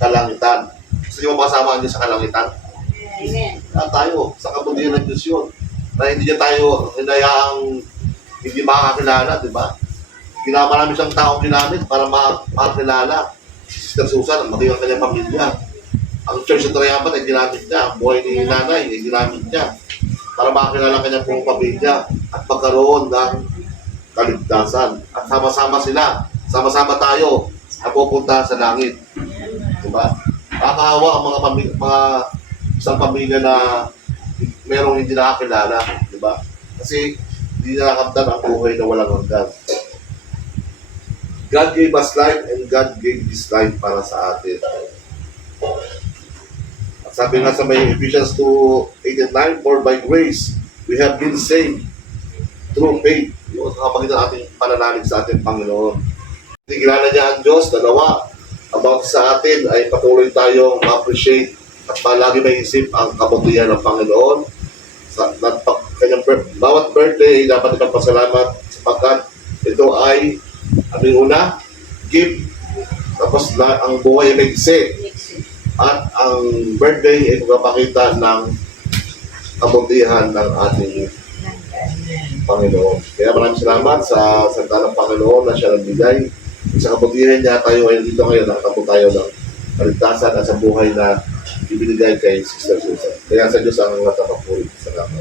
kalangitan. Gusto niyo mapasama niyo sa kalangitan? Amen. Tayo, sa kabutihan ng Diyos yun. Na hindi niya tayo hinayaang hindi makakakilala, di ba? Marami siyang taong ginamit para makakilala. Si Sister Susan, maging ang kanyang pamilya. Ang Church of Triapan ay ginamit niya. Ang buhay ni nanay ay ginamit niya para makakilala ang kanyang buong pamilya at magkaroon ng kaligtasan. At sama-sama sila. Sama-sama tayo na pupunta sa langit. Diba? Nakakaawa ang mga isang pamilya na merong hindi nakakilala. Diba? Kasi hindi nakakamtan ang buhay na walang hanggan. God gave us life and God gave His life para sa atin. At sabi nga sa may Ephesians 2:8-9, for by grace we have been saved through faith. Yung kakapagitan ating pananalig sa ating Panginoon. Tinigilala niya ang Diyos, dalawa, about sa atin ay patuloy tayong ma-appreciate at palagi may isip ang kabutihan ng Panginoon. Sa kanyang bawat birthday, dapat itong pasalamat sapagkat ito ay aming una, gift, tapos ang buhay ay may isi. At ang birthday ay magpapakita ng kabutihan ng ating Panginoon. Kaya maraming salamat sa salita ng Panginoon na siya nagbigay. Sa kabutihan niya tayo ay dito ngayon, nakatapos tayo ng kaligtasan at sa buhay na ibinigay kay Sister Susan. Kaya sa Diyos ang natapapuri. Salamat.